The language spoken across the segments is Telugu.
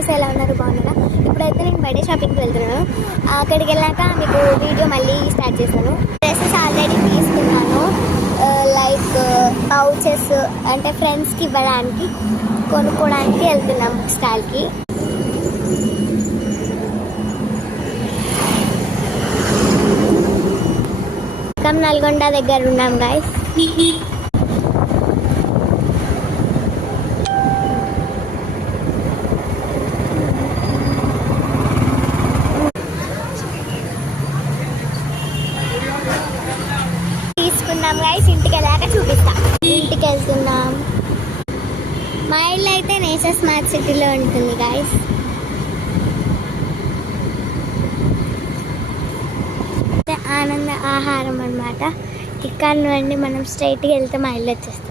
గైస్, ఎలా ఉన్నారు? బాగున్నారా? ఇప్పుడైతే నేను బర్త్డే షాపింగ్కి వెళ్తున్నాను. అక్కడికి వెళ్ళాక మీకు వీడియో మళ్ళీ స్టార్ట్ చేస్తాను. డ్రెస్సెస్ ఆల్రెడీ తీసుకున్నాను. లైక్ పౌచెస్ అంటే ఫ్రెండ్స్కి ఇవ్వడానికి కొనుక్కోవడానికి వెళ్తున్నాం బుక్ స్టాల్కి. నల్గొండ దగ్గర ఉన్నాం గైస్. తీసుకున్నాం గైస్, ఇంటికి వెళ్ళాక చూపిస్తా. ఇంటికి వెళ్తున్నాం. మా ఇల్లు అయితే నేచర్ స్మార్ట్ సిటీలో ఉంటుంది గైస్. ఆనంద ఆహారం అన్నమాట. ఇక్కడ నుండి మనం స్ట్రైట్గా వెళ్తే మా ఇల్లు వచ్చేస్తుంది.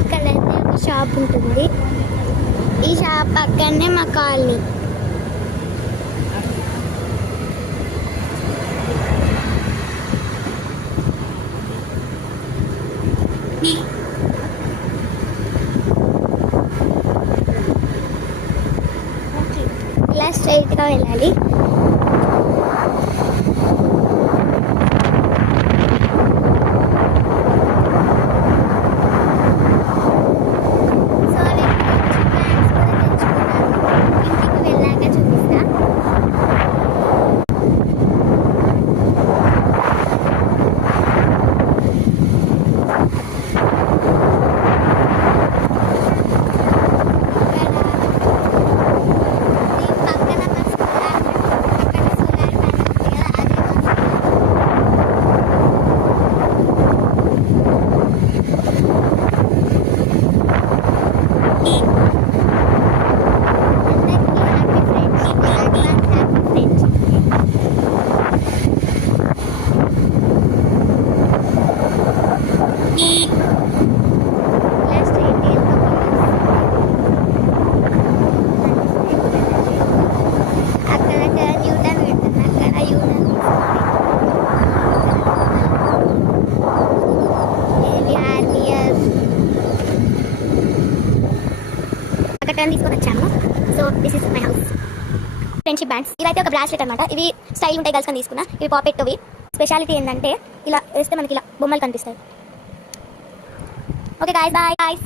ఇక్కడైతే ఒక షాప్ ఉంటుంది. ఈ షాప్ పక్కనే మా కాలనీ. ఇలా స్ట్రైట్గా వెళ్ళాలి. టర్న్ తీసుకొని వచ్చాము. So this is my house. Friendship bands, ఇవైతే ఒక బ్రాస్లెట్ అనమాట. ఇవి స్టైల్ ఉంటాయి, గర్ల్స్ అని తీసుకున్నా. ఇవి పాపెట్వి. స్పెషాలిటీ ఏంటంటే ఇలా వేస్తే మనకి ఇలా బొమ్మలు కనిపిస్తాయి. Okay guys, bye guys.